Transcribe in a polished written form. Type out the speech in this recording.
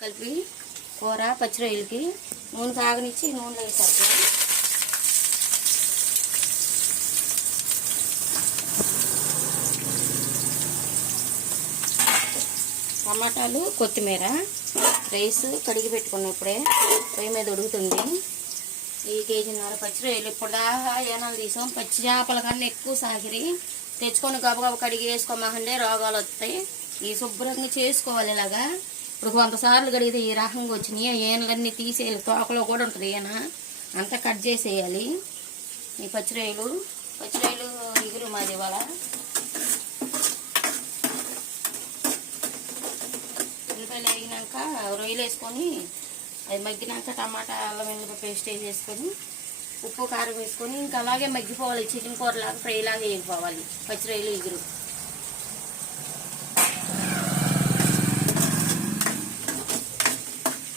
కలిపి కూర పచ్చిరొయ్యలకి నూనె కాగనిచ్చి నూనెలో వేసాక టమాటాలు కొత్తిమీర రైస్ కడిగి పెట్టుకున్నప్పుడే పొయ్యి మీద ఉడుకుతుంది. ఈ కేజీన్నర పచ్చిరొయ్యలు ఇప్పుడు దాకా ఏనాలు తీసాం. పచ్చి చేపల కన్నా ఎక్కువ సాగిరి తెచ్చుకొని గబగబ కడిగి వేసుకోమాకండే రోగాలు వస్తాయి. ఈ శుభ్రంగా చేసుకోవాలి. ఇలాగా ఇప్పుడు కొంతసార్లు కడిగితే ఈ రకంగా వచ్చినాయి. ఏనలన్నీ తీసేయాలి. తోకలో కూడా ఉంటుంది ఈయన అంతా కట్ చేసేయాలి. ఈ పచ్చిరొయ్యలు ఇగురు మాది ఇవాళ. ఉల్లిపాయలు వేగినాక రొయ్యలు వేసుకొని అది మగ్గినాక టమాటా అల్లం వెల్లుల్లి పేస్ట్ వేసేసుకొని ఉప్పు కారం వేసుకొని ఇంకా అలాగే మగ్గిపోవాలి. చికెన్ కూరలాగా ఫ్రైలాగా వేగిపోవాలి పచ్చిరొయ్యలు ఇగురు.